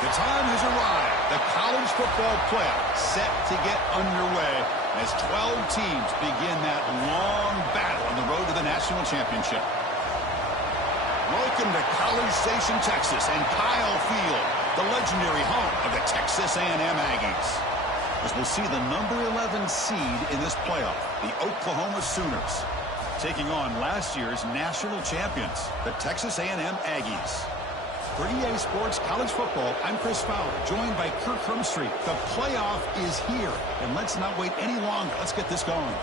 The time has arrived. The college football playoff set to get underway as 12 teams begin that long battle on the road to the national championship. Welcome to College Station, Texas, and Kyle Field, the legendary home of the Texas A&M Aggies. As we'll see the number 11 seed in this playoff, the Oklahoma Sooners, taking on last year's national champions, the Texas A&M Aggies. For EA Sports College Football, I'm Chris Fowler, joined by Kirk Hermstreet. The playoff is here, and let's not wait any longer. Let's get this going.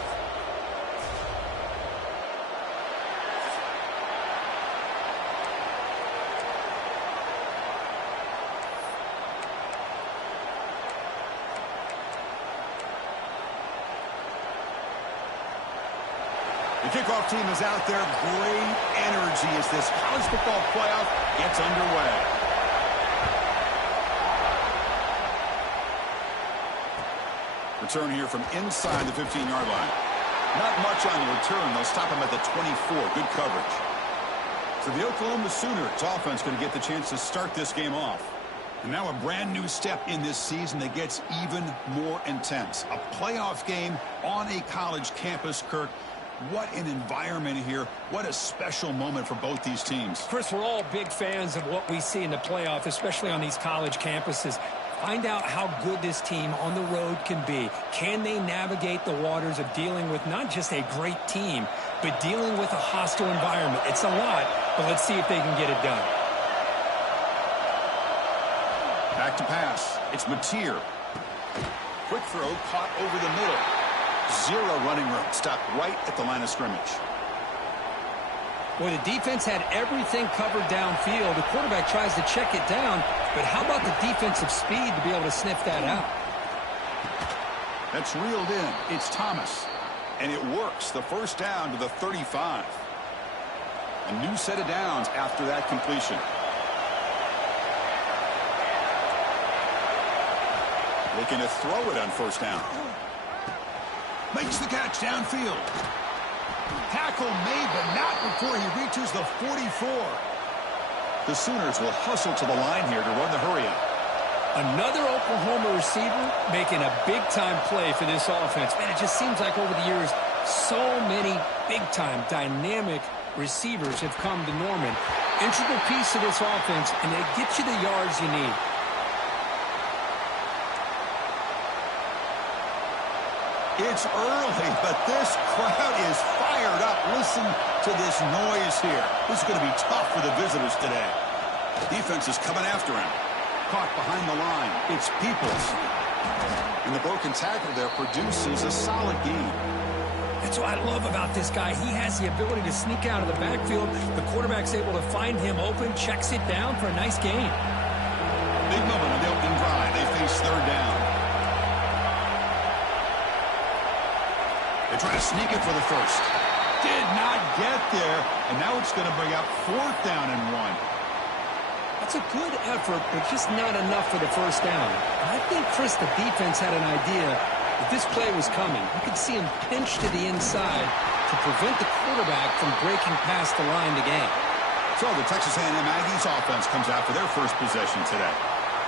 The kickoff team is out there. Great energy as this college football playoff gets underway. Return here from inside the 15-yard line. Not much on the return. They'll stop him at the 24. Good coverage. So the Oklahoma Sooners offense going to get the chance to start this game off. And now a brand new step in this season that gets even more intense. A playoff game on a college campus, Kirk. What an environment here. What a special moment for both these teams. Chris, we're all big fans of what we see in the playoff, especially on these college campuses. Find out how good this team on the road can be. Can they navigate the waters of dealing with not just a great team, but dealing with a hostile environment? It's a lot, but let's see if they can get it done. Back to pass. It's Mateer. Quick throw caught over the middle. Zero running room. Stopped right at the line of scrimmage. Well, the defense had everything covered downfield. The quarterback tries to check it down, but how about the defensive speed to be able to sniff that out? That's reeled in. It's Thomas. And it works. The first down to the 35. A new set of downs after that completion. Looking to throw it on first down. Makes the catch downfield. Tackle made, but not before he reaches the 44. The Sooners will hustle to the line here to run the hurry-up. Another Oklahoma receiver making a big-time play for this offense. Man, it just seems like over the years, so many big-time, dynamic receivers have come to Norman. Integral piece of this offense, and they get you the yards you need. It's early, but this crowd is fired up. Listen to this noise here. This is going to be tough for the visitors today. Defense is coming after him. Caught behind the line. It's Peoples. And the broken tackle there produces a solid gain. That's what I love about this guy. He has the ability to sneak out of the backfield. The quarterback's able to find him open, checks it down for a nice gain. Big moment on the opening drive. They face third down. They try to sneak it for the first. Did not get there. And now it's going to bring up fourth down and 1. That's a good effort, but just not enough for the first down. I think, Chris, the defense had an idea that this play was coming. You could see him pinch to the inside to prevent the quarterback from breaking past the line to gain. So the Texas A&M Aggies offense comes out for their first possession today.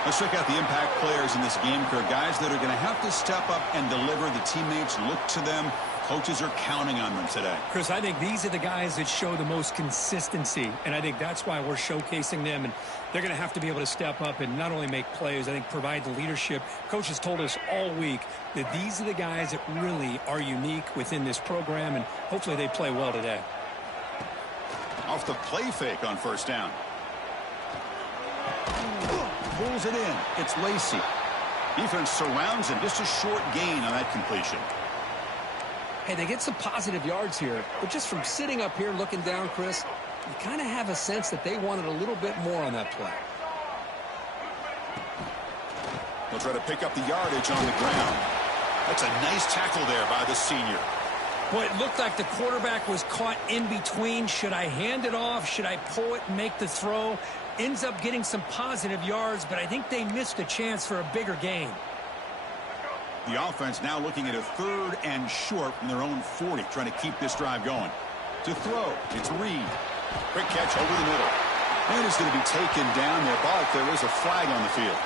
Let's check out the impact players in this game, Kirk. Guys that are going to have to step up and deliver. The teammates look to them. Coaches are counting on them today. Chris, I think these are the guys that show the most consistency, and I think that's why we're showcasing them, and they're going to have to be able to step up and not only make plays, I think provide the leadership. Coach has told us all week that these are the guys that really are unique within this program, and hopefully they play well today. Off the play fake on first down. Pulls it in. It's Lacey. Defense surrounds him. Just a short gain on that completion. Hey, they get some positive yards here, but just from sitting up here looking down, Chris, you kind of have a sense that they wanted a little bit more on that play. They'll try to pick up the yardage on the ground. That's a nice tackle there by the senior. Boy, it looked like the quarterback was caught in between. Should I hand it off? Should I pull it and make the throw? Ends up getting some positive yards, but I think they missed a chance for a bigger gain. The offense now looking at a third and short from their own 40, trying to keep this drive going. To throw, it's Reed. Quick catch over the middle. And he's going to be taken down there, but there is a flag on the field.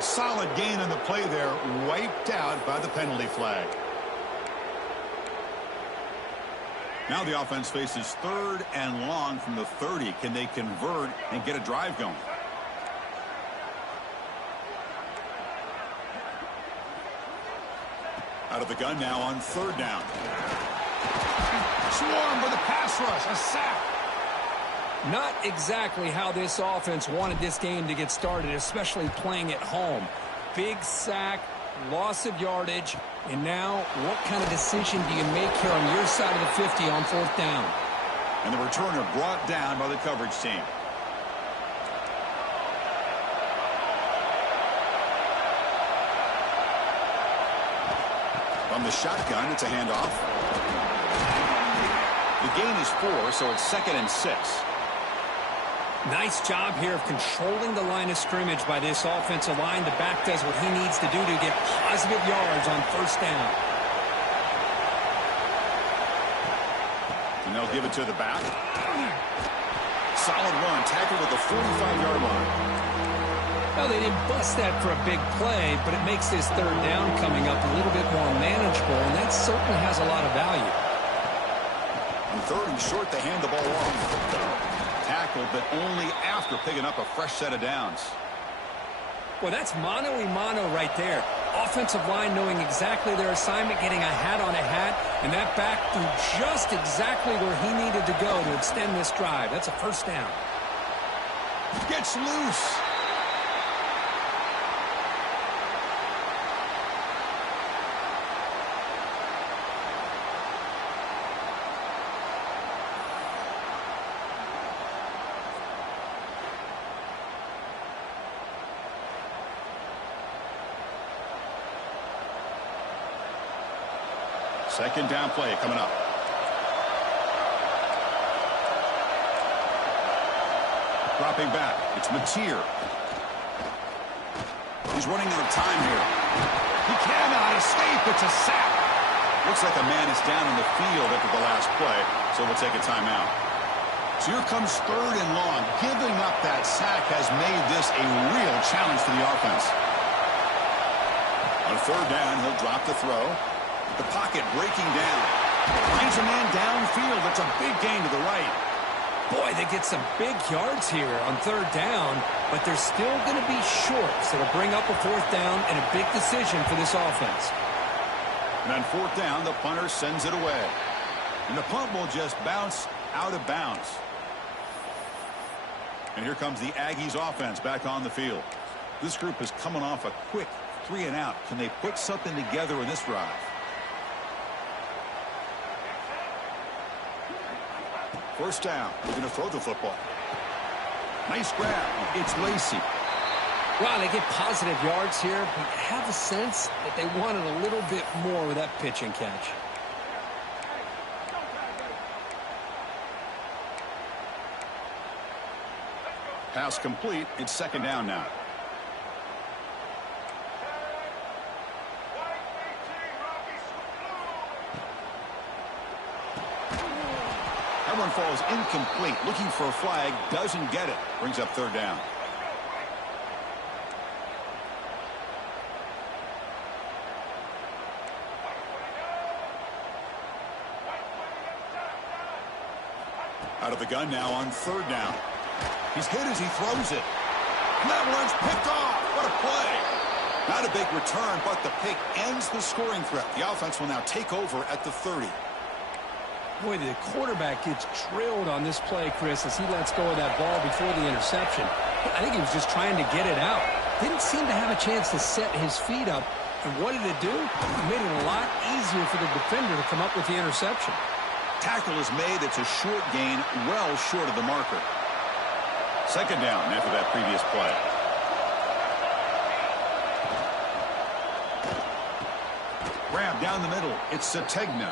Solid gain on the play there, wiped out by the penalty flag. Now the offense faces 3rd and long from the 30. Can they convert and get a drive going? Out of the gun now on 3rd down. Swarm with a pass rush, a sack. Not exactly how this offense wanted this game to get started, especially playing at home. Big sack, loss of yardage, and now what kind of decision do you make here on your side of the 50 on 4th down? And the returner brought down by the coverage team. From the shotgun, it's a handoff. The gain is 4, so it's 2nd and 6. Nice job here of controlling the line of scrimmage by this offensive line. The back does what he needs to do to get positive yards on 1st down. And they'll give it to the back. Solid run, tackled at the 45-yard line. Well, they didn't bust that for a big play, but it makes this 3rd down coming up a little bit more manageable, and that certainly has a lot of value. On 3rd and short, they hand the ball off. Tackled, but only after picking up a fresh set of downs. Well, that's mano-a-mano right there. Offensive line knowing exactly their assignment, getting a hat on a hat, and that back threw just exactly where he needed to go to extend this drive. That's a 1st down. Gets loose. Second down play coming up. Dropping back. It's Mateer. He's running out of time here. He cannot escape. It's a sack. Looks like a man is down in the field after the last play, so we'll take a timeout. So here comes 3rd and long. Giving up that sack has made this a real challenge for the offense. On 3rd down, he'll drop the throw. The pocket breaking down. Finds a man downfield. It's a big gain to the right. Boy, they get some big yards here on 3rd down, but they're still going to be short, so it'll bring up a 4th down and a big decision for this offense. And on 4th down, the punter sends it away. And the punt will just bounce out of bounds. And here comes the Aggies offense back on the field. This group is coming off a quick 3 and out. Can they put something together in this drive? First down. He's going to throw the football. Nice grab. It's Lacy. Well, they get positive yards here, but I have a sense that they wanted a little bit more with that pitch and catch. Pass complete. It's 2nd down now. That one falls incomplete. Looking for a flag. Doesn't get it. Brings up 3rd down. Out of the gun now on 3rd down. He's hit as he throws it. And that one's picked off. What a play. Not a big return, but the pick ends the scoring threat. The offense will now take over at the 30. Boy, the quarterback gets drilled on this play, Chris, as he lets go of that ball before the interception. I think he was just trying to get it out. Didn't seem to have a chance to set his feet up. And what did it do? It made it a lot easier for the defender to come up with the interception. Tackle is made. It's a short gain, well short of the marker. 2nd down after that previous play. Grab down the middle. It's Sategna.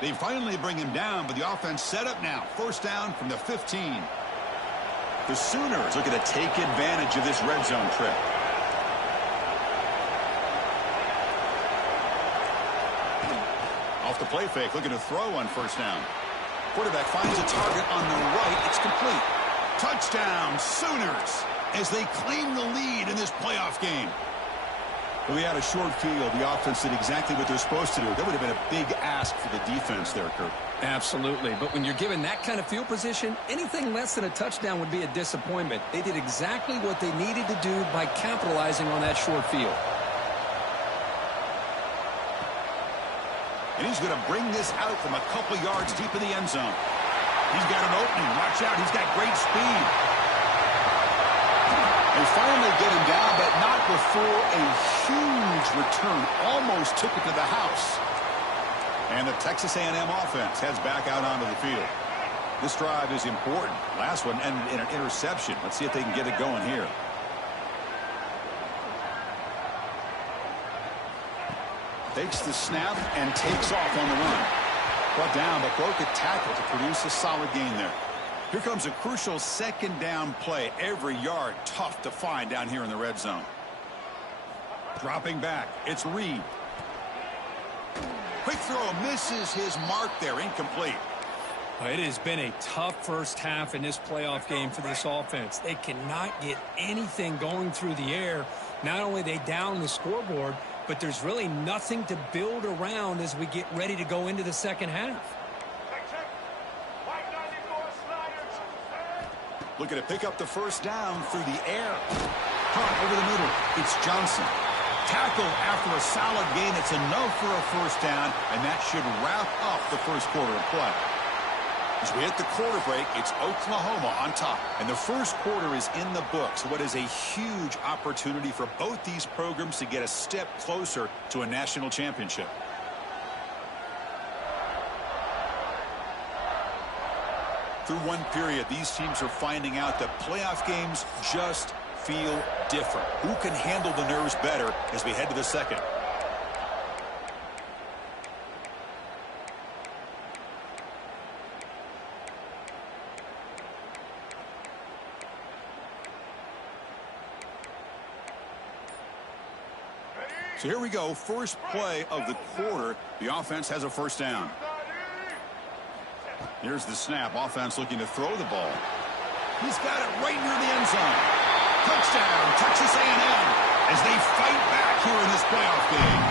They finally bring him down, but the offense set up now. 1st down from the 15. The Sooners looking to take advantage of this red zone trip. off the play fake, looking to throw on first down. Quarterback finds a target on the right. It's complete. Touchdown, Sooners, as they claim the lead in this playoff game. Well, we had a short field. The offense did exactly what they're supposed to do. That would have been a big ask for the defense there, Kurt. Absolutely. But when you're given that kind of field position, anything less than a touchdown would be a disappointment. They did exactly what they needed to do by capitalizing on that short field. And he's going to bring this out from a couple yards deep in the end zone. He's got an opening. Watch out. He's got great speed. They finally get him down, but not before a huge return. Almost took it to the house. And the Texas A&M offense heads back out onto the field. This drive is important. Last one ended in an interception. Let's see if they can get it going here. Takes the snap and takes off on the run. Brought down, but broke a tackle to produce a solid gain there. Here comes a crucial second down play. Every yard tough to find down here in the red zone. Dropping back, it's Reed. Quick throw, misses his mark there, incomplete. It has been a tough first half in this playoff game for this offense. They cannot get anything going through the air. Not only are they down the scoreboard, but there's really nothing to build around as we get ready to go into the second half. Looking to pick up the first down through the air. Hunt over the middle. It's Johnson. Tackle after a solid gain. It's enough for a first down, and that should wrap up the first quarter of play. As we hit the quarter break, it's Oklahoma on top. And the first quarter is in the books. What is a huge opportunity for both these programs to get a step closer to a national championship. Through one period, these teams are finding out that playoff games just feel different. Who can handle the nerves better as we head to the second? So here we go. First play of the quarter. The offense has a first down. Here's the snap. Offense looking to throw the ball. He's got it right near the end zone. Touchdown, Texas A&M, as they fight back here in this playoff game.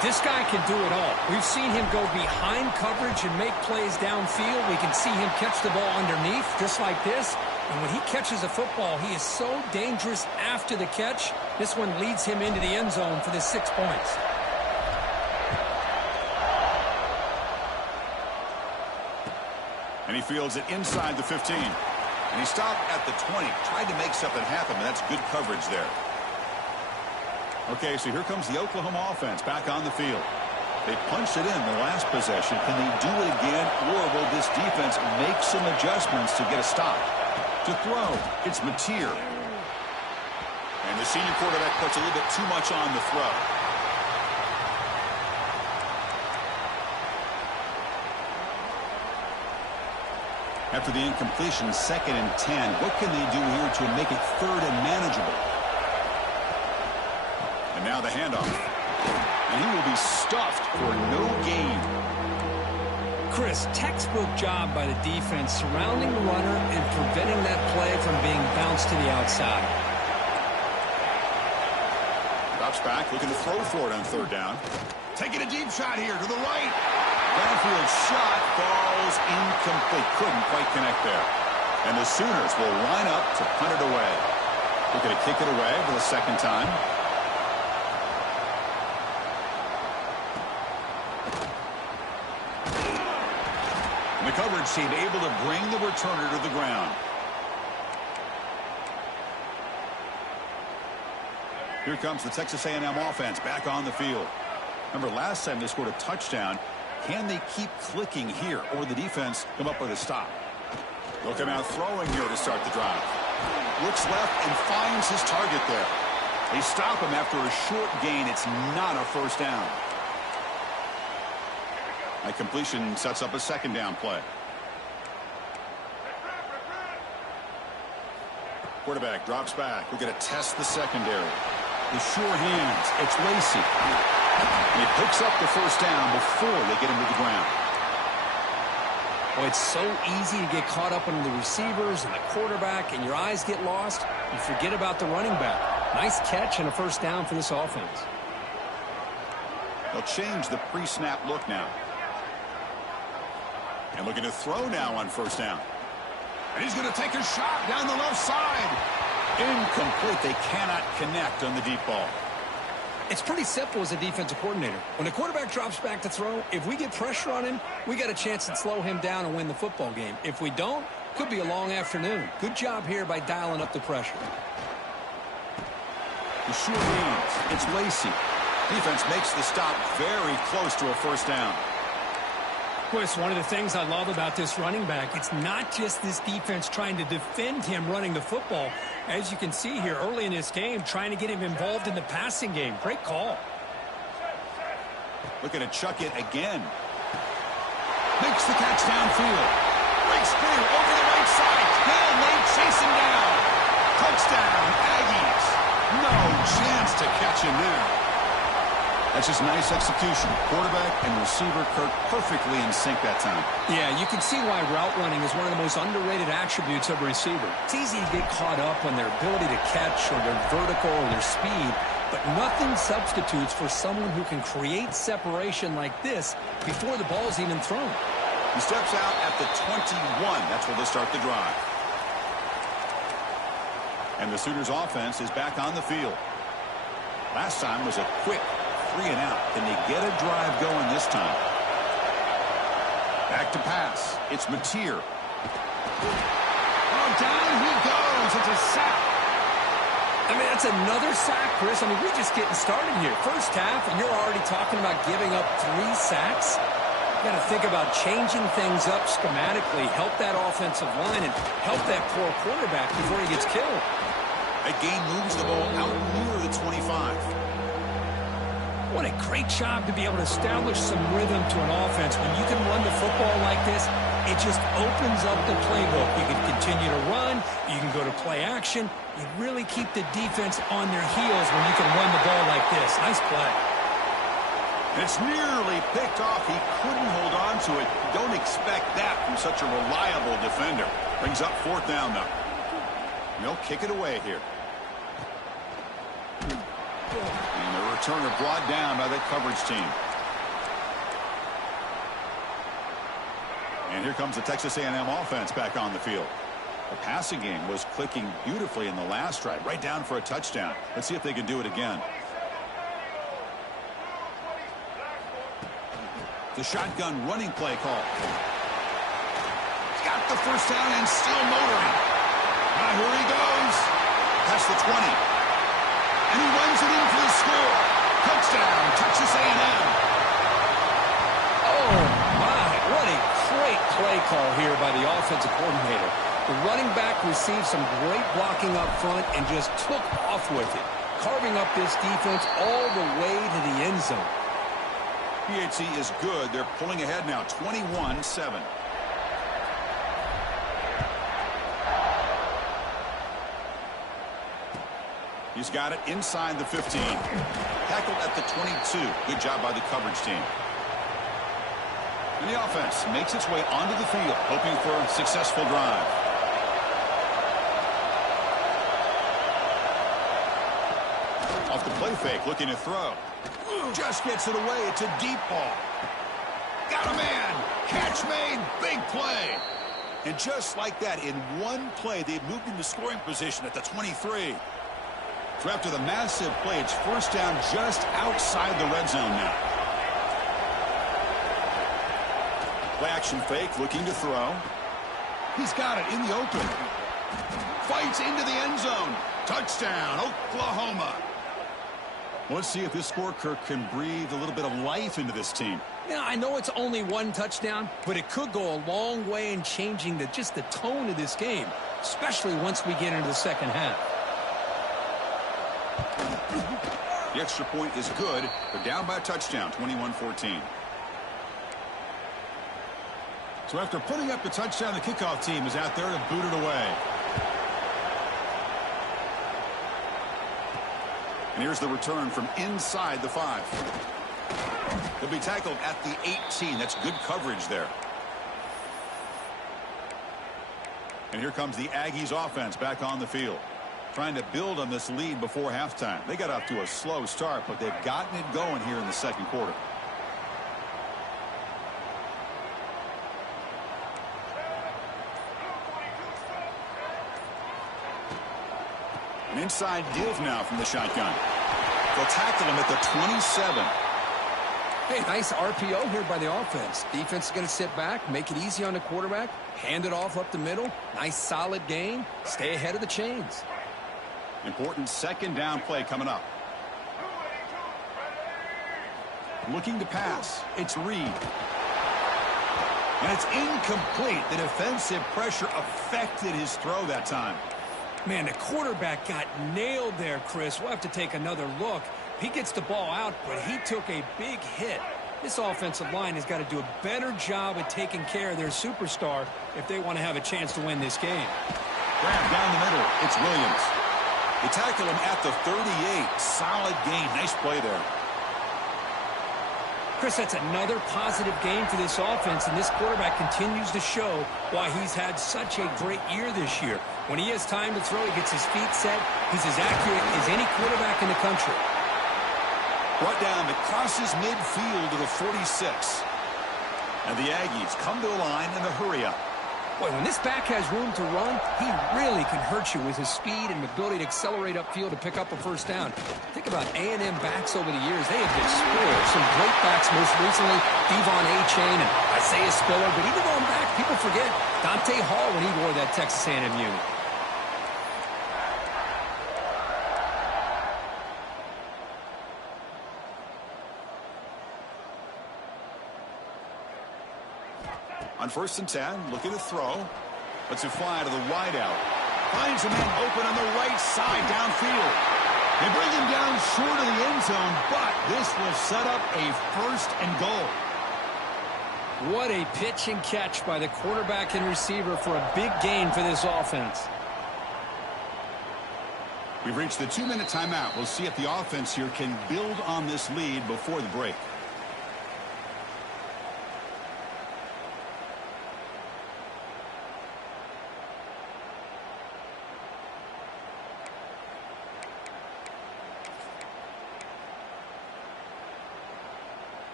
This guy can do it all. We've seen him go behind coverage and make plays downfield. We can see him catch the ball underneath just like this. And when he catches a football, he is so dangerous after the catch. This one leads him into the end zone for the 6 points. And he fields it inside the 15. And he stopped at the 20. Tried to make something happen, but that's good coverage there. Okay, so here comes the Oklahoma offense back on the field. They punched it in the last possession. Can they do it again, or will this defense make some adjustments to get a stop? To throw, it's Mateer. And the senior quarterback puts a little bit too much on the throw. After the incompletion, 2nd and 10. What can they do here to make it 3rd and manageable? And now the handoff. And he will be stuffed for no gain. Chris, textbook job by the defense surrounding the runner and preventing that play from being bounced to the outside. Drops back, looking to throw for it on 3rd down. Taking a deep shot here to the right. Downfield shot falls incomplete. Couldn't quite connect there. And the Sooners will line up to punt it away. Looking to kick it away for the 2nd time. And the coverage team able to bring the returner to the ground. Here comes the Texas A&M offense back on the field. Remember, last time they scored a touchdown. Can they keep clicking here, or the defense come up with a stop? They'll come out throwing here to start the drive. Looks left and finds his target there. They stop him after a short gain. It's not a first down. That completion sets up a 2nd down play. Quarterback drops back. We're going to test the secondary. The sure hands. It's Lacey. And he picks up the first down before they get him to the ground. Oh, it's so easy to get caught up on the receivers and the quarterback, and your eyes get lost. You forget about the running back. Nice catch and a first down for this offense. They'll change the pre-snap look now. And looking to throw now on first down. And he's going to take a shot down the left side. Incomplete. They cannot connect on the deep ball. It's pretty simple as a defensive coordinator. When the quarterback drops back to throw, if we get pressure on him, we got a chance to slow him down and win the football game. If we don't, could be a long afternoon. Good job here by dialing up the pressure. The short leads. It's Lacy. Defense makes the stop very close to a first down. Chris, one of the things I love about this running back, it's not just this defense trying to defend him running the football. As you can see here early in this game, trying to get him involved in the passing game. Great call. Looking to chuck it again. Makes the catch downfield. Breaks through over the right side. Hill may chase him down. Touchdown, Aggies. No chance to catch him there. That's just nice execution. Quarterback and receiver Kirk perfectly in sync that time. Yeah, you can see why route running is one of the most underrated attributes of a receiver. It's easy to get caught up on their ability to catch or their vertical or their speed, but nothing substitutes for someone who can create separation like this before the ball's even thrown. He steps out at the 21. That's where they'll start the drive. And the Sooners offense is back on the field. Last time was a quick 3 and out. Can they get a drive going this time? Back to pass. It's Mateer. Oh, down he goes. It's a sack. I mean, that's another sack, Chris. I mean, we're just getting started here. First half, and you're already talking about giving up 3 sacks. You got to think about changing things up schematically, help that offensive line, and help that poor quarterback before he gets killed. That gain moves the ball out near the 25. What a great job to be able to establish some rhythm to an offense. When you can run the football like this, it just opens up the playbook. You can continue to run. You can go to play action. You really keep the defense on their heels when you can run the ball like this. Nice play. It's nearly picked off. He couldn't hold on to it. Don't expect that from such a reliable defender. Brings up 4th down, though. And they'll kick it away here. And the returner brought down by the coverage team. And here comes the Texas A&M offense back on the field. The passing game was clicking beautifully in the last drive, right down for a touchdown. Let's see if they can do it again. The shotgun running play call. He's got the first down and still motoring. Now here he goes. That's the 20. And he runs it in for the score. Touchdown, Texas A&M. Oh, my. What a great play call here by the offensive coordinator. The running back received some great blocking up front and just took off with it, carving up this defense all the way to the end zone. PHC is good. They're pulling ahead now, 21-7. He's got it inside the 15. Tackled at the 22. Good job by the coverage team. And the offense makes its way onto the field, hoping for a successful drive. Off the play fake, looking to throw. Just gets it away. It's a deep ball. Got a man. Catch made. Big play. And just like that, in one play, they've moved into scoring position at the 23. So after the massive play, it's first down just outside the red zone now. Play action fake, looking to throw. He's got it in the open. Fights into the end zone. Touchdown, Oklahoma. Let's see if this score, Kirk, can breathe a little bit of life into this team. Yeah, I know it's only 1 touchdown, but it could go a long way in changing just the tone of this game, especially once we get into the second half. The extra point is good, but down by a touchdown, 21-14. So after putting up the touchdown, the kickoff team is out there to boot it away. And here's the return from inside the 5. He'll be tackled at the 18. That's good coverage there. And here comes the Aggies offense back on the field, trying to build on this lead before halftime. They got off to a slow start, but they've gotten it going here in the second quarter. An inside give now from the shotgun. They'll tackle him at the 27. Hey, nice RPO here by the offense. Defense is going to sit back, make it easy on the quarterback, hand it off up the middle. Nice solid gain. Stay ahead of the chains. Important second down play coming up. Looking to pass. It's Reed. And it's incomplete. The defensive pressure affected his throw that time. Man, the quarterback got nailed there, Chris. We'll have to take another look. He gets the ball out, but he took a big hit. This offensive line has got to do a better job at taking care of their superstar if they want to have a chance to win this game. Grab down the middle. It's Williams. They tackle him at the 38. Solid gain. Nice play there. Chris, that's another positive game for this offense, and this quarterback continues to show why he's had such a great year this year. When he has time to throw, he gets his feet set. He's as accurate as any quarterback in the country. Brought down that crosses midfield to the 46. And the Aggies come to the line in the hurry up. Boy, when this back has room to run, he really can hurt you with his speed and ability to accelerate upfield to pick up a first down. Think about A&M backs over the years. They have been spoiled. Some great backs most recently, Devon Achane and Isaiah Spiller. But even going back, people forget Dante Hall when he wore that Texas A&M unit. On 1st and 10, looking to throw. Lets it fly to the wideout. Finds a man open on the right side downfield. They bring him down short of the end zone, but this will set up a 1st and goal. What a pitch and catch by the quarterback and receiver for a big gain for this offense. We've reached the 2-minute timeout. We'll see if the offense here can build on this lead before the break.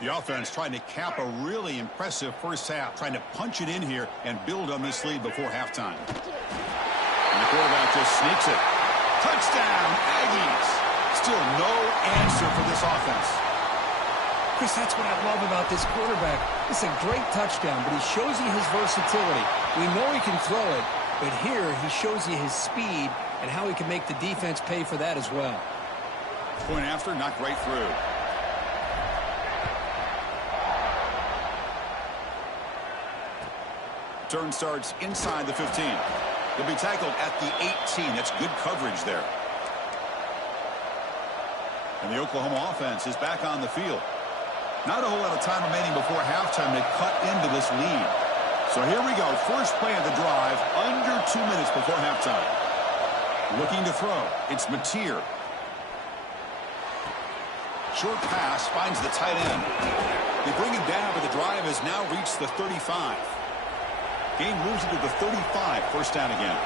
The offense trying to cap a really impressive first half, trying to punch it in here and build on this lead before halftime. And the quarterback just sneaks it. Touchdown, Aggies. Still no answer for this offense. Chris, that's what I love about this quarterback. It's a great touchdown, but he shows you his versatility. We know he can throw it, but here he shows you his speed and how he can make the defense pay for that as well. Point after, knocked right through. Turn starts inside the 15. He'll be tackled at the 18. That's good coverage there. And the Oklahoma offense is back on the field. Not a whole lot of time remaining before halftime to cut into this lead. So here we go. First play of the drive, under 2 minutes before halftime. Looking to throw. It's Mateer. Short pass finds the tight end. They bring him down, but the drive has now reached the 35. Game moves into the 35, first down again.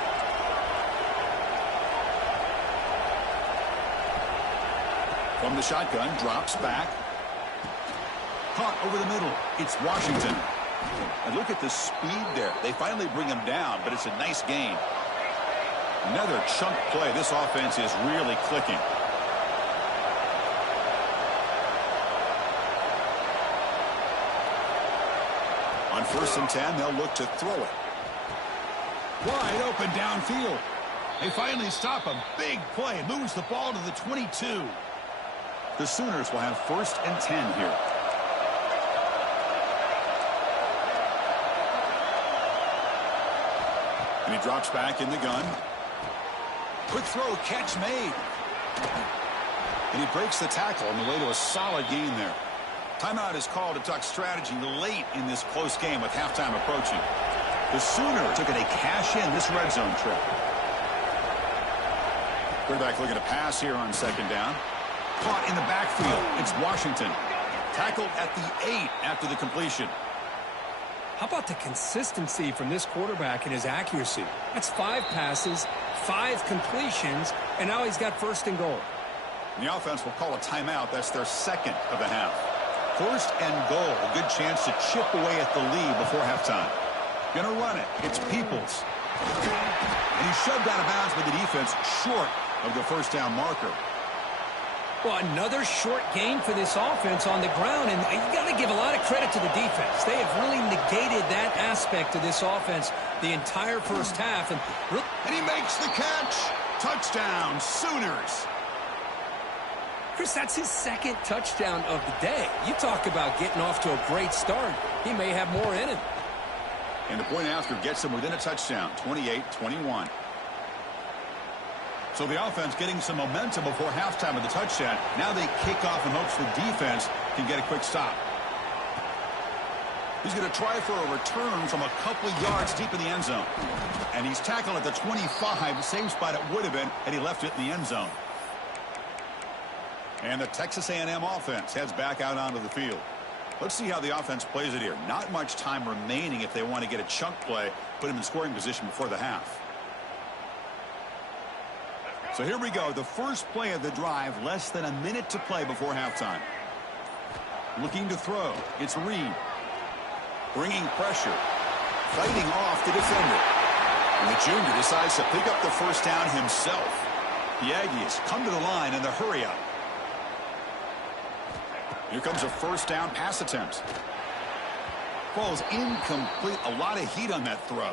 From the shotgun, drops back. Caught over the middle. It's Washington. And look at the speed there. They finally bring him down, but it's a nice gain. Another chunk play. This offense is really clicking. On 1st and 10, they'll look to throw it. Wide open downfield. They finally stop a big play. Moves the ball to the 22. The Sooners will have 1st and 10 here. And he drops back in the gun. Quick throw, catch made. And he breaks the tackle on the way to a solid gain there. Timeout is called to talk strategy late in this close game with halftime approaching. The Sooners took it a cash in this red zone trip. Quarterback looking to pass here on second down. Caught in the backfield. It's Washington. Tackled at the 8 after the completion. How about the consistency from this quarterback and his accuracy? That's 5 passes, 5 completions, and now he's got first and goal. The offense will call a timeout. That's their second of the half. First and goal. A good chance to chip away at the lead before halftime. Gonna run it. It's Peoples. And he's shoved out of bounds with the defense short of the first down marker. Well, another short gain for this offense on the ground, and you got to give a lot of credit to the defense. They have really negated that aspect of this offense the entire first half. And he makes the catch. Touchdown, Sooners. Chris, that's his second touchdown of the day. You talk about getting off to a great start. He may have more in him. And the point after gets them within a touchdown, 28-21. So the offense getting some momentum before halftime of the touchdown. Now they kick off in hopes the defense can get a quick stop. He's going to try for a return from a couple of yards deep in the end zone. And he's tackled at the 25, the same spot it would have been had he left it in the end zone. And the Texas A&M offense heads back out onto the field. Let's see how the offense plays it here. Not much time remaining if they want to get a chunk play, put him in scoring position before the half. So here we go, the first play of the drive, less than a minute to play before halftime. Looking to throw, it's Reed. Bringing pressure, fighting off the defender. And the junior decides to pick up the first down himself. The Aggies come to the line in the hurry-up. Here comes a first down pass attempt. Falls incomplete, a lot of heat on that throw.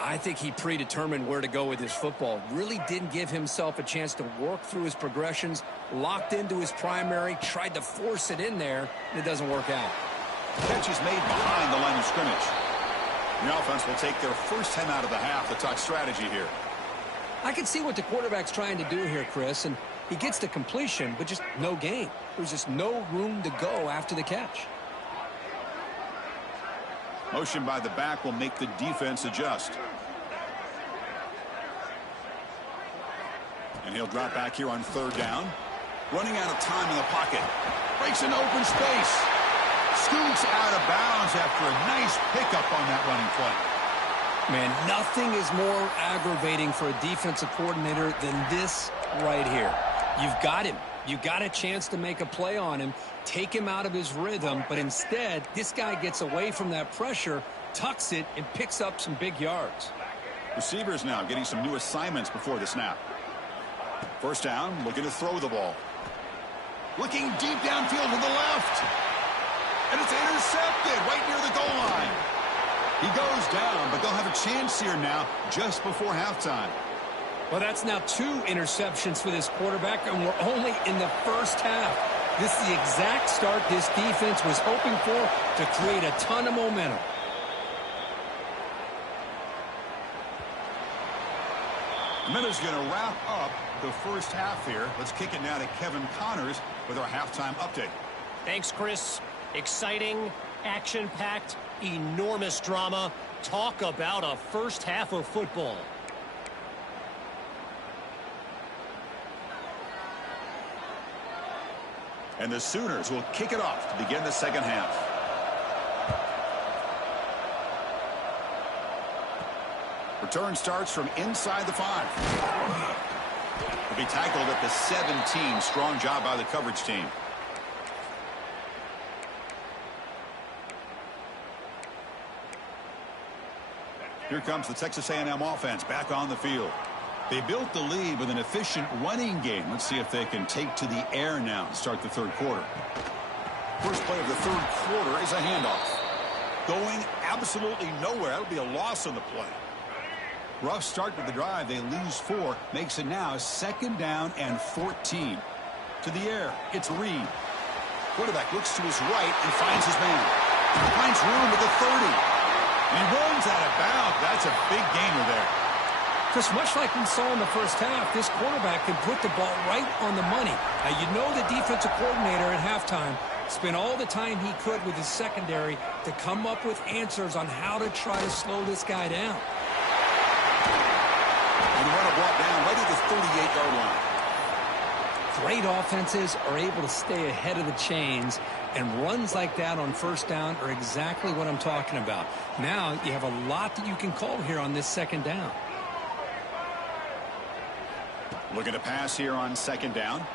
I think he predetermined where to go with his football. Really didn't give himself a chance to work through his progressions. Locked into his primary, tried to force it in there, and it doesn't work out. Catch is made behind the line of scrimmage. The offense will take their first 10 out of the half to talk strategy here. I can see what the quarterback's trying to do here, Chris, and he gets the completion, but just no gain. There's just no room to go after the catch. Motion by the back will make the defense adjust. And he'll drop back here on third down. Running out of time in the pocket. Breaks an open space. Scoots out of bounds after a nice pickup on that running play. Man, nothing is more aggravating for a defensive coordinator than this right here. You've got him. You got a chance to make a play on him, take him out of his rhythm, but instead, this guy gets away from that pressure, tucks it, and picks up some big yards. Receivers now getting some new assignments before the snap. First down, looking to throw the ball. Looking deep downfield to the left. And it's intercepted right near the goal line. He goes down, but they'll have a chance here now just before halftime. Well, that's now 2 interceptions for this quarterback, and we're only in the first half. This is the exact start this defense was hoping for to create a ton of momentum. The minute's going to wrap up the first half here. Let's kick it now to Kevin Connors with our halftime update. Thanks, Chris. Exciting, action-packed, enormous drama. Talk about a first half of football. And the Sooners will kick it off to begin the second half. Return starts from inside the 5. Will be tackled at the 17. Strong job by the coverage team. Here comes the Texas A&M offense back on the field. They built the lead with an efficient running game. Let's see if they can take to the air now to start the third quarter. First play of the third quarter is a handoff. Going absolutely nowhere. That would be a loss on the play. Rough start to the drive. They lose 4. Makes it now second down and 14. To the air. It's Reed. Quarterback looks to his right and finds his man. Finds room at the 30. And he runs out of bounds. That's a big gainer there. Just much like we saw in the first half, this quarterback can put the ball right on the money. Now, you know the defensive coordinator at halftime spent all the time he could with his secondary to come up with answers on how to try to slow this guy down. And the runner brought down right at the 38-yard line. Great offenses are able to stay ahead of the chains, and runs like that on first down are exactly what I'm talking about. Now you have a lot that you can call here on this second down. Looking to pass here on second down.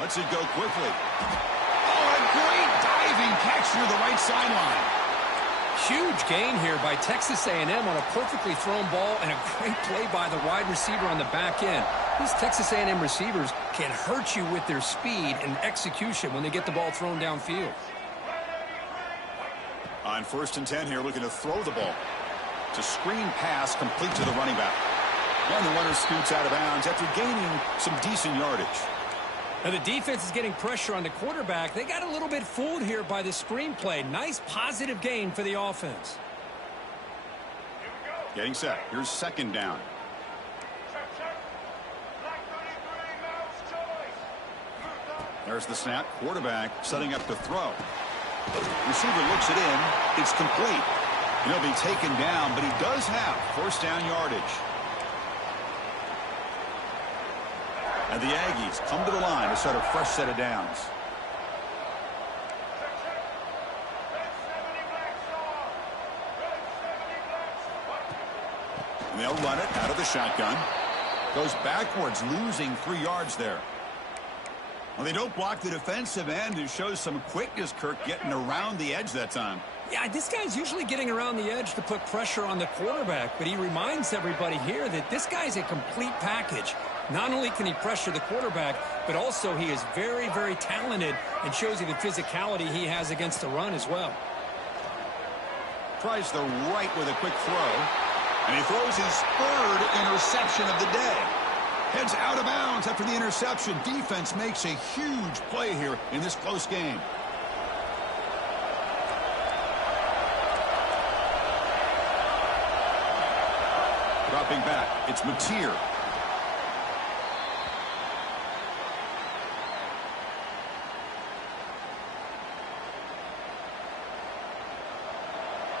Lets it go quickly. Oh, a great diving catch near the right sideline. Huge gain here by Texas A&M on a perfectly thrown ball and a great play by the wide receiver on the back end. These Texas A&M receivers can hurt you with their speed and execution when they get the ball thrown downfield. On 1st and 10 here, looking to throw the ball. It's a screen pass complete to the running back. And the runner scoots out of bounds after gaining some decent yardage. Now the defense is getting pressure on the quarterback. They got a little bit fooled here by the screenplay. Nice positive gain for the offense. Getting set. Here's second down. There's the snap. Quarterback setting up to throw. Receiver looks it in. It's complete. He'll be taken down, but he does have first down yardage. And the Aggies come to the line to set a fresh set of downs. And they'll run it out of the shotgun. Goes backwards, losing 3 yards there. Well, they don't block the defensive end, who shows some quickness, Kirk, getting around the edge that time. Yeah, this guy's usually getting around the edge to put pressure on the quarterback, but he reminds everybody here that this guy's a complete package. Not only can he pressure the quarterback, but also he is very, very talented and shows you the physicality he has against the run as well. Tries the right with a quick throw, and he throws his 3rd interception of the day. Heads out of bounds after the interception. Defense makes a huge play here in this close game. Dropping back, it's Mateer.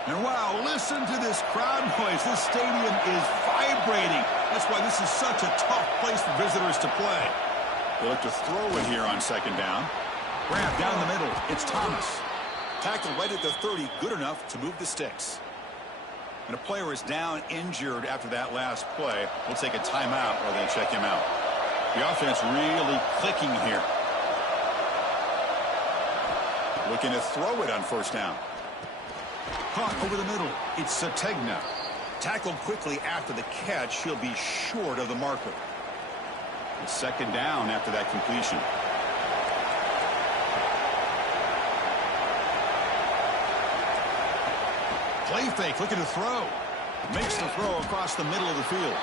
And wow, listen to this crowd noise. This stadium is vibrating. That's why this is such a tough place for visitors to play. They look to throw it here on second down. Grab down the middle. It's Thomas. Tackle right at the 30. Good enough to move the sticks. And a player is down injured after that last play. We'll take a timeout while they check him out. The offense really clicking here. Looking to throw it on first down. Caught over the middle. It's Sategna. Tackled quickly after the catch. He'll be short of the marker. It's second down after that completion. Play fake, looking to throw. Makes the throw across the middle of the field.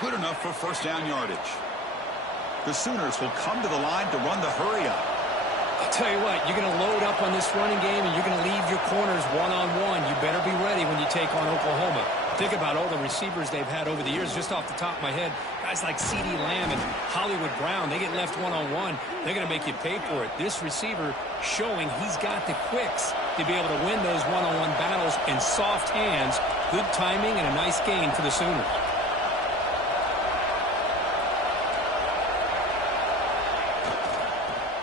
Good enough for first down yardage. The Sooners will come to the line to run the hurry up. I'll tell you what, you're going to load up on this running game and you're going to leave your corners one-on-one. You better be ready when you take on Oklahoma. Think about all the receivers they've had over the years. Just off the top of my head, guys like CeeDee Lamb and Hollywood Brown, they get left one-on-one. They're going to make you pay for it. This receiver showing he's got the quicks to be able to win those one-on-one battles in soft hands. Good timing and a nice gain for the Sooners.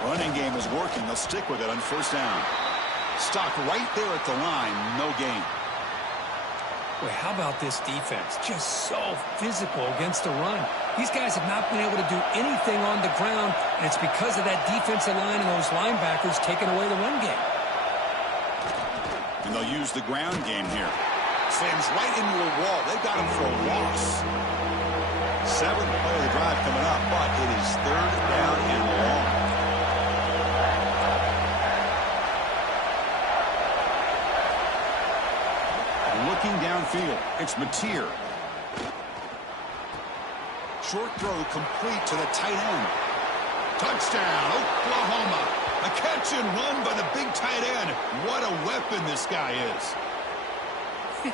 Running game is working. They'll stick with it on first down. Stopped right there at the line. No gain. Boy, how about this defense? Just so physical against the run. These guys have not been able to do anything on the ground, and it's because of that defensive line and those linebackers taking away the run game. And they'll use the ground game here. Slams right into a wall. They've got him for a loss. 7th play of the drive coming up, but it is 3rd down and long. Looking downfield, it's Mateer. Short throw complete to the tight end. Touchdown, Oklahoma. A catch and run by the big tight end. What a weapon this guy is.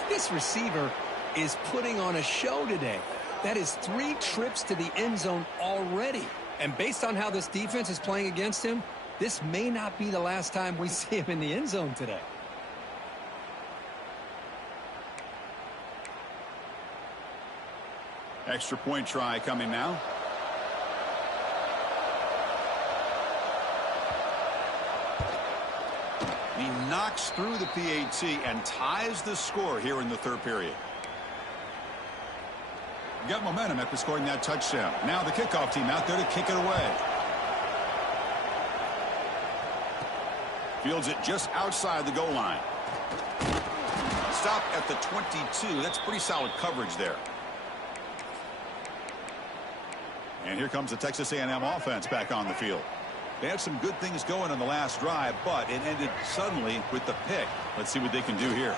This receiver is putting on a show today. That is 3 trips to the end zone already. And based on how this defense is playing against him, this may not be the last time we see him in the end zone today. Extra point try coming now. He knocks through the PAT and ties the score here in the third period. Got momentum after scoring that touchdown. Now the kickoff team out there to kick it away. Fields it just outside the goal line. Stop at the 22. That's pretty solid coverage there. And here comes the Texas A&M offense back on the field. They had some good things going on the last drive, but it ended suddenly with the pick. Let's see what they can do here.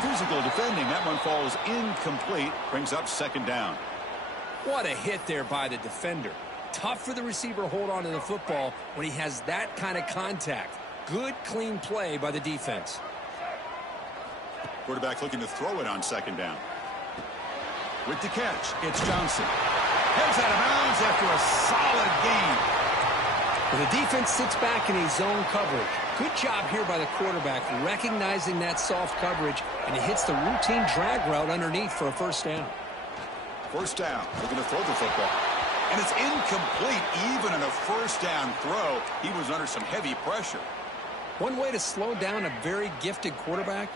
Physical defending. That one falls incomplete. Brings up second down. What a hit there by the defender. Tough for the receiver to hold on to the football when he has that kind of contact. Good, clean play by the defense. Quarterback looking to throw it on second down. With the catch, it's Johnson. Heads out of bounds after a solid gain. Well, the defense sits back in a zone coverage. Good job here by the quarterback recognizing that soft coverage, and he hits the routine drag route underneath for a first down. First down. Looking to throw the football. And it's incomplete. Even in a first down throw, he was under some heavy pressure. One way to slow down a very gifted quarterback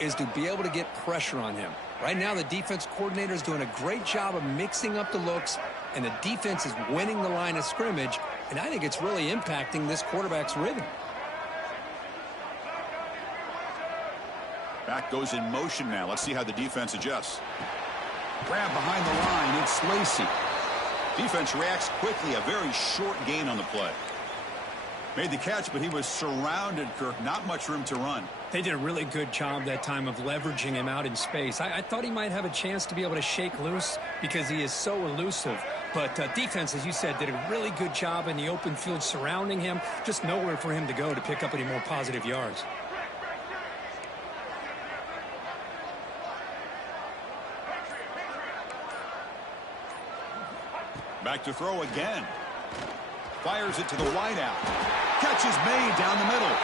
is to be able to get pressure on him. Right now, the defense coordinator is doing a great job of mixing up the looks, and the defense is winning the line of scrimmage, and I think it's really impacting this quarterback's rhythm. Back goes in motion now. Let's see how the defense adjusts. Grab behind the line. It's Lacy. Defense reacts quickly. A very short gain on the play. Made the catch, but he was surrounded, Kirk. Not much room to run. They did a really good job that time of leveraging him out in space. I thought he might have a chance to be able to shake loose because he is so elusive. But defense, as you said, did a really good job in the open field surrounding him. Just nowhere for him to go to pick up any more positive yards. Back to throw again. Fires it to the wideout. Catch is made down the middle.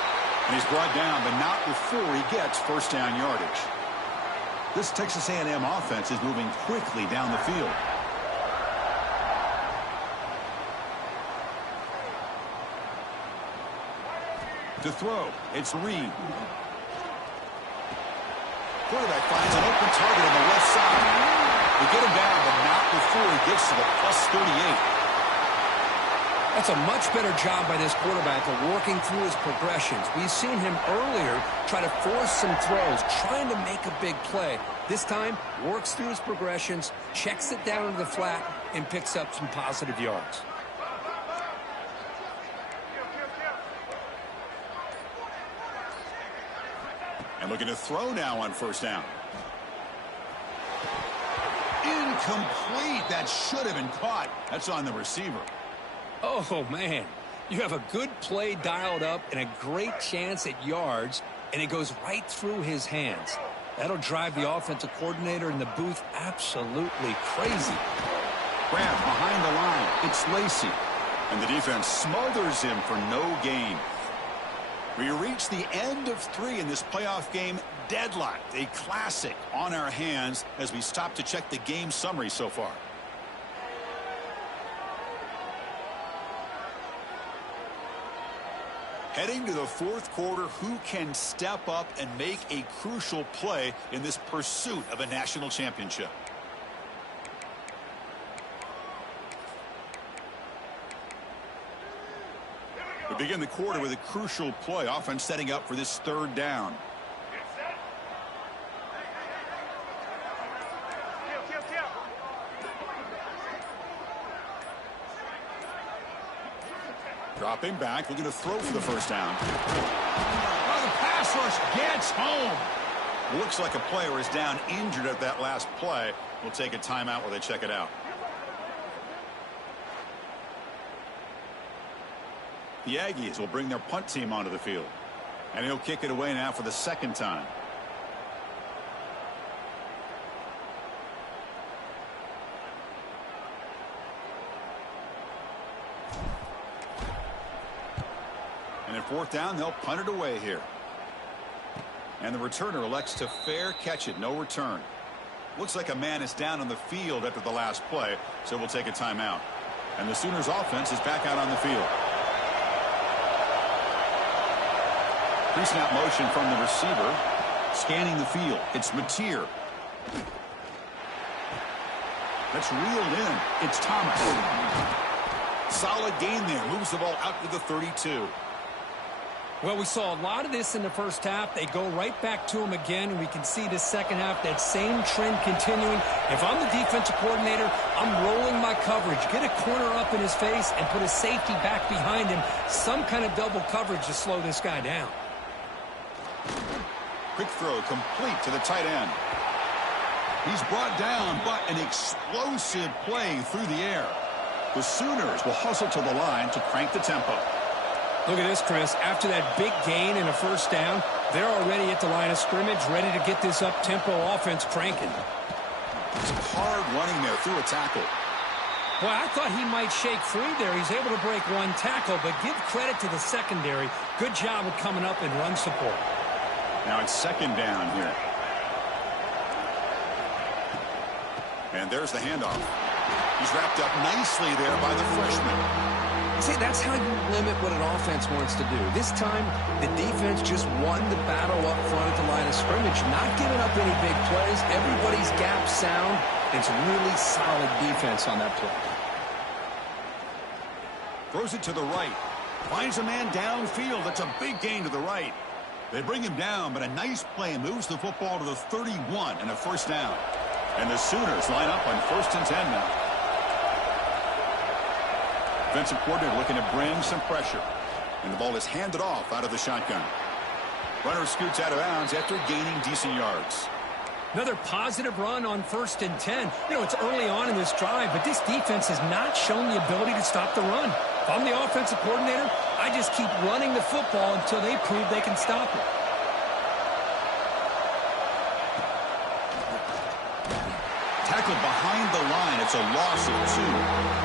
And he's brought down, but not before he gets first down yardage. This Texas A&M offense is moving quickly down the field. To throw, it's Reed. Quarterback finds an open target on the left side. They get him down, but not before he gets to the plus 38. That's a much better job by this quarterback of working through his progressions. We've seen him earlier try to force some throws, trying to make a big play. This time, works through his progressions, checks it down to the flat, and picks up some positive yards. And looking to throw now on first down. Incomplete. That should have been caught. That's on the receiver. Oh, man. You have a good play dialed up and a great chance at yards, and it goes right through his hands. That'll drive the offensive coordinator in the booth absolutely crazy. Grab behind the line. It's Lacy. And the defense smothers him for no gain. We reach the end of 3 in this playoff game, deadlocked. A classic on our hands as we stop to check the game summary so far. Heading to the fourth quarter, who can step up and make a crucial play in this pursuit of a national championship? We begin the quarter with a crucial play, offense setting up for this third down. Dropping back, looking to throw for the first down. Oh, the pass rush gets home. Looks like a player is down injured at that last play. We'll take a timeout while they check it out. The Aggies will bring their punt team onto the field. And he'll kick it away now for the second time. And at fourth down, they'll punt it away here. And the returner elects to fair catch it. No return. Looks like a man is down on the field after the last play, so we'll take a timeout. And the Sooners offense is back out on the field. Pre-snap motion from the receiver. Scanning the field. It's Mateer. That's reeled in. It's Thomas. Solid gain there. Moves the ball out to the 32. Well, we saw a lot of this in the first half. They go right back to him again, and we can see the second half, that same trend continuing. If I'm the defensive coordinator, I'm rolling my coverage. Get a corner up in his face and put a safety back behind him. Some kind of double coverage to slow this guy down. Quick throw complete to the tight end. He's brought down, but an explosive play through the air. The Sooners will hustle to the line to crank the tempo. Look at this, Chris. After that big gain and a first down, they're already at the line of scrimmage, ready to get this up-tempo offense cranking. Some hard running there through a tackle. Boy, I thought he might shake free there. He's able to break one tackle, but give credit to the secondary. Good job of coming up and run support. Now it's second down here. And there's the handoff. He's wrapped up nicely there by the freshman. See, that's how you limit what an offense wants to do. This time, the defense just won the battle up front at the line of scrimmage, not giving up any big plays. Everybody's gap sound. It's really solid defense on that play. Throws it to the right. Finds a man downfield. That's a big gain to the right. They bring him down, but a nice play moves the football to the 31 and a first down. And the Sooners line up on 1st and 10 now. Defensive coordinator looking to bring some pressure. And the ball is handed off out of the shotgun. Runner scoots out of bounds after gaining decent yards. Another positive run on 1st and 10. You know, it's early on in this drive, but this defense has not shown the ability to stop the run. If I'm the offensive coordinator, I just keep running the football until they prove they can stop it. Tackled behind the line. It's a loss of 2.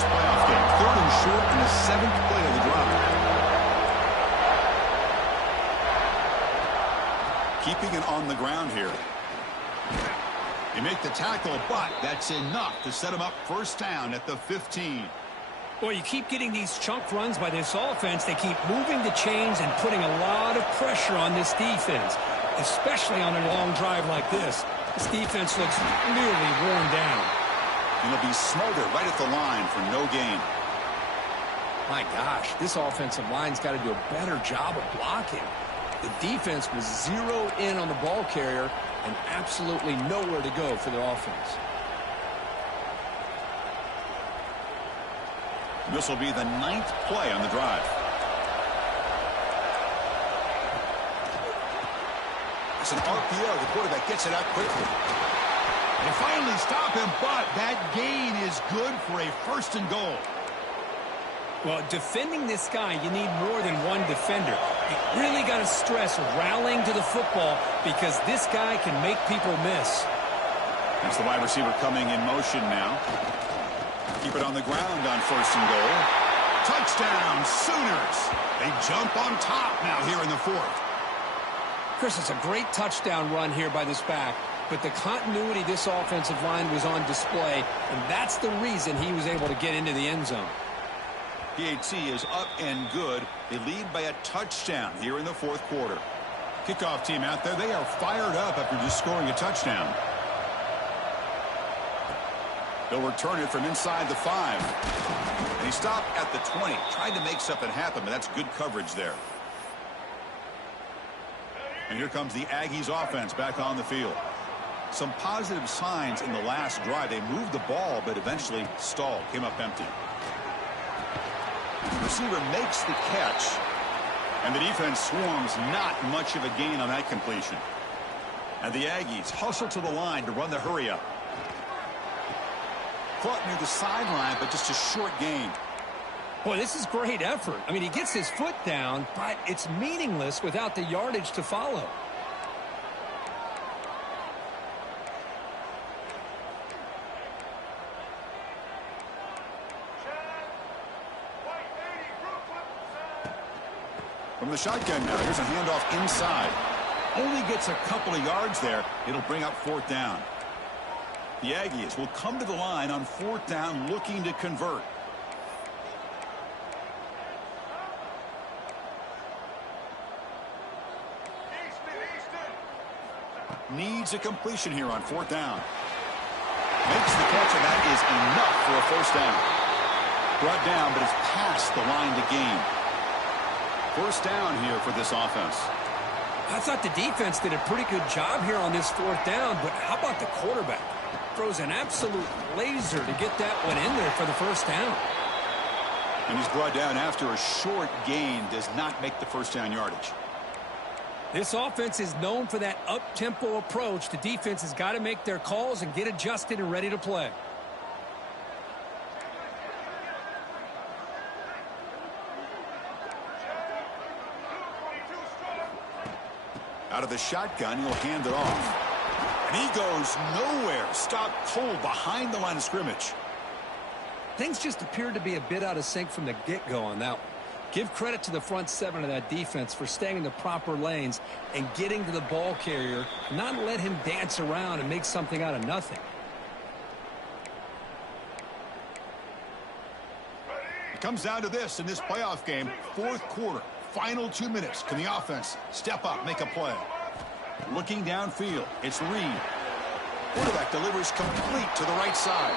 Playoff game. 3rd and short in the 7th play of the drive. Keeping it on the ground here. They make the tackle, but that's enough to set him up first down at the 15. Well, you keep getting these chunk runs by this offense. They keep moving the chains and putting a lot of pressure on this defense, especially on a long drive like this. This defense looks nearly worn down. And he'll be smothered right at the line for no gain. My gosh, this offensive line's got to do a better job of blocking. The defense was zeroed in on the ball carrier and absolutely nowhere to go for the offense. This will be the 9th play on the drive. It's an RPO. The quarterback gets it out quickly. They finally stop him, but that gain is good for a 1st and goal. Well, defending this guy, you need more than one defender. You really got to stress rallying to the football because this guy can make people miss. That's the wide receiver coming in motion now. Keep it on the ground on 1st and goal. Touchdown, Sooners. They jump on top now here in the 4th. Chris, it's a great touchdown run here by this back. But the continuity of this offensive line was on display, and that's the reason he was able to get into the end zone. PAT is up and good. They lead by a touchdown here in the 4th quarter. Kickoff team out there, they are fired up after just scoring a touchdown. They'll return it from inside the 5. And he stopped at the 20, tried to make something happen, but that's good coverage there. And here comes the Aggies offense back on the field. Some positive signs in the last drive. They moved the ball, but eventually stalled, came up empty. The receiver makes the catch, and the defense swarms. Not much of a gain on that completion. And the Aggies hustle to the line to run the hurry up. Caught near the sideline, but just a short gain. Boy, this is great effort. I mean, he gets his foot down, but it's meaningless without the yardage to follow. From the shotgun now, here's a handoff inside. Only gets a couple of yards there. It'll bring up 4th down. The Aggies will come to the line on 4th down looking to convert. Needs a completion here on 4th down. Makes the catch, and that is enough for a 1st down. Brought down, but it's past the line to gain. 1st down here for this offense. I thought the defense did a pretty good job here on this 4th down, but how about the quarterback? Throws an absolute laser to get that one in there for the 1st down. And he's brought down after a short gain, does not make the 1st down yardage. This offense is known for that up-tempo approach. The defense has got to make their calls and get adjusted and ready to play. Out of the shotgun, he'll hand it off. And he goes nowhere. Stop cold behind the line of scrimmage. Things just appeared to be a bit out of sync from the get-go on that one. Give credit to the front 7 of that defense for staying in the proper lanes and getting to the ball carrier, not let him dance around and make something out of nothing. It comes down to this in this playoff game, 4th quarter, final 2 minutes. Can the offense step up, make a play? Looking downfield, it's Reed. Quarterback delivers complete to the right side.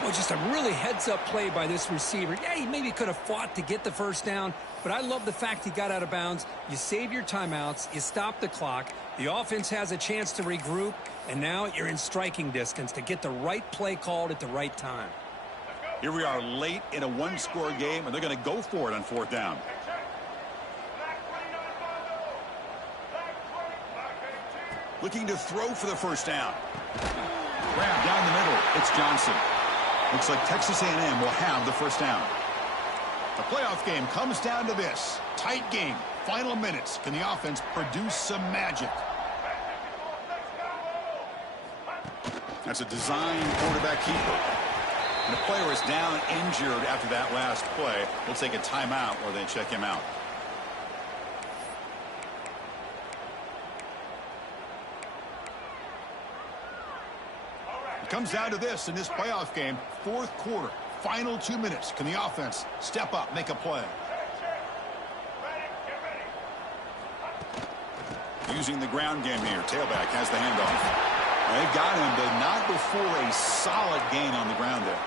Well, just a really heads-up play by this receiver. Yeah, he maybe could have fought to get the 1st down, but I love the fact he got out of bounds. You save your timeouts, you stop the clock, the offense has a chance to regroup, and now you're in striking distance to get the right play called at the right time. Here we are late in a 1-score game, and they're going to go for it on 4th down. Looking to throw for the 1st down. Grab down the middle. It's Johnson. Looks like Texas A&M will have the 1st down. The playoff game comes down to this. Tight game. Final minutes. Can the offense produce some magic? That's a design quarterback keeper. And the player is down injured after that last play. We'll take a timeout or they check him out. Comes down to this in this playoff game, 4th quarter, final 2 minutes. Can the offense step up, make a play? Using the ground game here. Tailback has the handoff. They got him, but not before a solid gain on the ground there.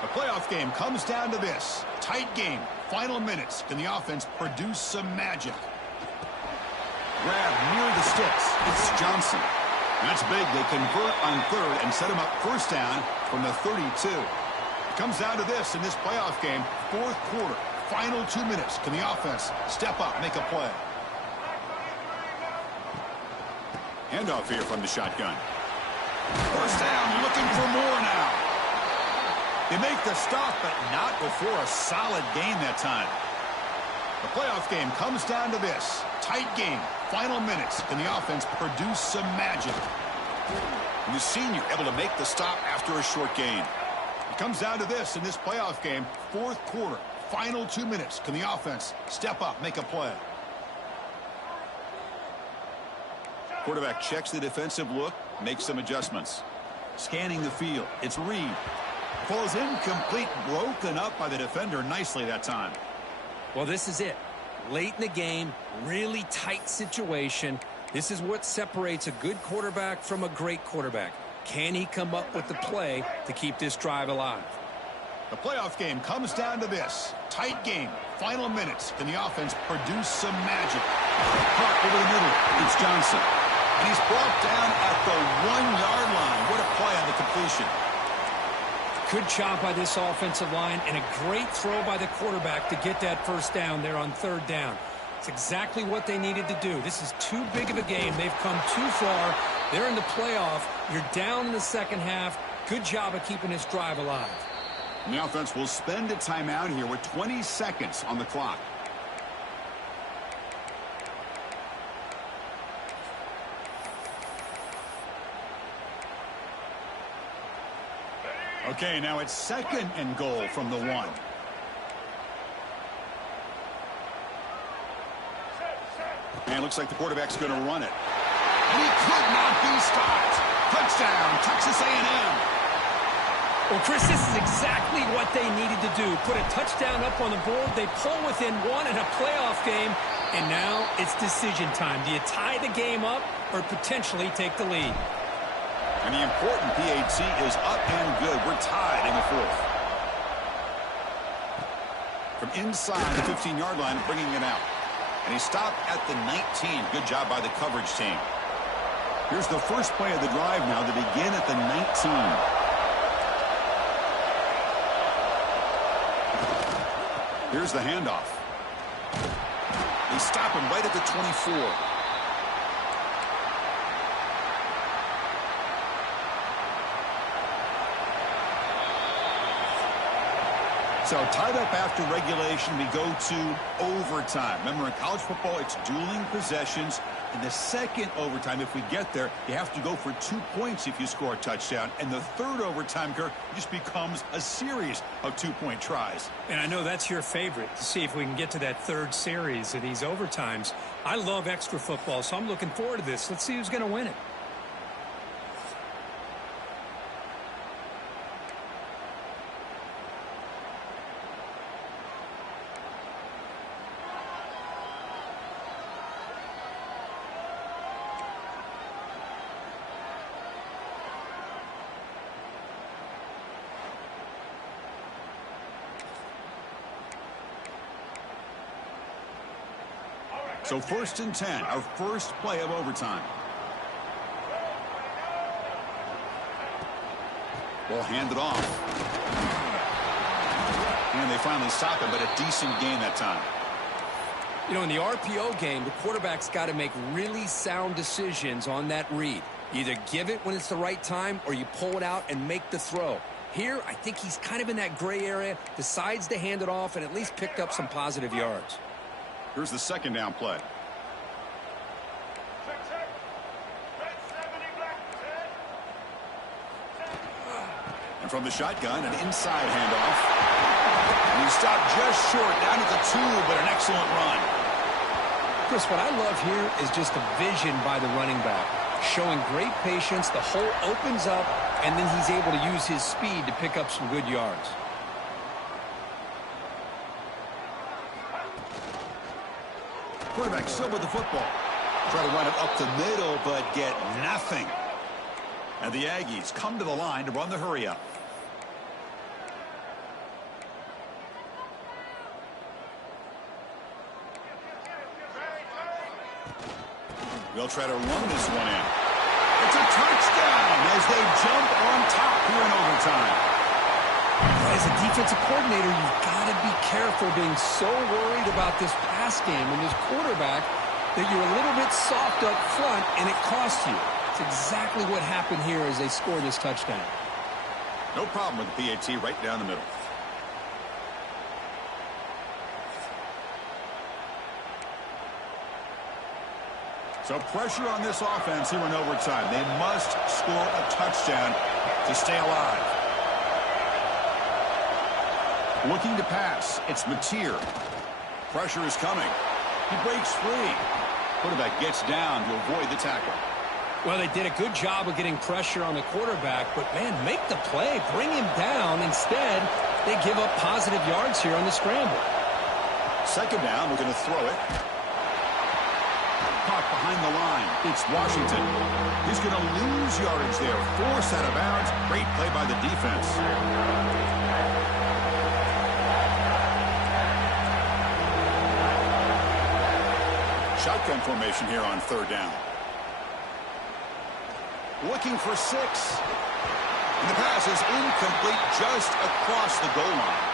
The playoff game comes down to this. Tight game, final minutes. Can the offense produce some magic? Grab near the sticks. It's Johnson. That's big. They convert on 3rd and set him up 1st down from the 32. It comes down to this in this playoff game, 4th quarter, final 2 minutes. Can the offense step up, make a play? Handoff here from the shotgun. 1st down, looking for more now. They make the stop, but not before a solid gain that time. The playoff game comes down to this. Tight game. Final minutes. Can the offense produce some magic? And the senior able to make the stop after a short gain. It comes down to this in this playoff game. 4th quarter. Final 2 minutes. Can the offense step up, make a play? Quarterback checks the defensive look, makes some adjustments. Scanning the field. It's Reed. Falls incomplete, broken up by the defender nicely that time. Well, this is it. Late in the game, really tight situation. This is what separates a good quarterback from a great quarterback. Can he come up with the play to keep this drive alive? The playoff game comes down to this. Tight game. Final minutes. Can the offense produce some magic? Caught over the middle. It's Johnson. And he's brought down at the 1-yard line. What a play on the completion. Good job by this offensive line and a great throw by the quarterback to get that 1st down there on 3rd down. It's exactly what they needed to do. This is too big of a game. They've come too far. They're in the playoff. You're down in the 2nd half. Good job of keeping this drive alive. And the offense will spend a timeout here with 20 seconds on the clock. Okay, now it's 2nd and goal from the 1. And looks like the quarterback's going to run it. And he could not be stopped. Touchdown, Texas A&M. Well, Chris, this is exactly what they needed to do. Put a touchdown up on the board. They pull within one in a playoff game. And now it's decision time. Do you tie the game up or potentially take the lead? And the important PAT is up and good. We're tied in the fourth. From inside the 15-yard line, bringing it out. And he stopped at the 19. Good job by the coverage team. Here's the first play of the drive now to begin at the 19. Here's the handoff. They stop him right at the 24. So tied up after regulation, we go to overtime. Remember, in college football, it's dueling possessions. In the second overtime, if we get there, you have to go for 2 points if you score a touchdown. And the third overtime, Kirk, just becomes a series of 2-point tries. And I know that's your favorite, to see if we can get to that third series of these overtimes. I love extra football, so I'm looking forward to this. Let's see who's going to win it. So 1st and 10, our first play of overtime. Ball handed off. And they finally stop him, but a decent gain that time. You know, in the RPO game, the quarterback's got to make really sound decisions on that read. You either give it when it's the right time or you pull it out and make the throw. Here, I think he's kind of in that gray area, decides to hand it off and at least picked up some positive yards. Here's the second down play. And from the shotgun, an inside handoff. And he stopped just short, down at the 2, but an excellent run. Chris, what I love here is just the vision by the running back. Showing great patience, the hole opens up, and then he's able to use his speed to pick up some good yards. Quarterback still with the football. Try to run it up the middle, but get nothing. And the Aggies come to the line to run the hurry up. They'll try to run this one in. It's a touchdown as they jump on top here in overtime. As a defensive coordinator, you've got to be careful being so worried about this pass game and this quarterback that you're a little bit soft up front and it costs you. It's exactly what happened here as they score this touchdown. No problem with the PAT right down the middle. So pressure on this offense here in overtime. They must score a touchdown to stay alive. Looking to pass. It's Mateer. Pressure is coming. He breaks free. Quarterback gets down to avoid the tackle. Well, they did a good job of getting pressure on the quarterback, but, man, make the play. Bring him down. Instead, they give up positive yards here on the scramble. Second down, we're going to throw it. Caught behind the line. It's Washington. He's going to lose yardage there. Forced out of bounds. Great play by the defense. Shotgun formation here on third down. Looking for 6. And the pass is incomplete just across the goal line.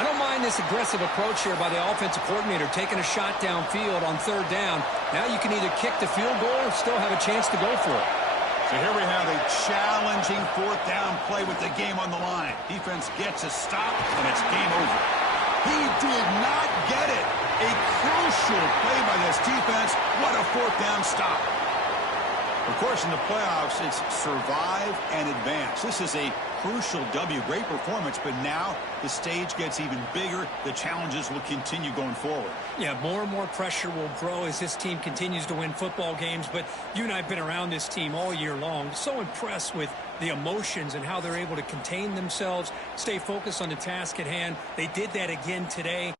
I don't mind this aggressive approach here by the offensive coordinator, taking a shot downfield on third down. Now you can either kick the field goal or still have a chance to go for it. So here we have a challenging fourth down play with the game on the line. Defense gets a stop, and it's game over. He did not get it. A crucial play by this defense. What a fourth down stop. Of course, in the playoffs, it's survive and advance. This is a crucial W. Great performance, but now the stage gets even bigger. The challenges will continue going forward. Yeah, more and more pressure will grow as this team continues to win football games, but you and I have been around this team all year long. So impressed with the emotions and how they're able to contain themselves, stay focused on the task at hand. They did that again today.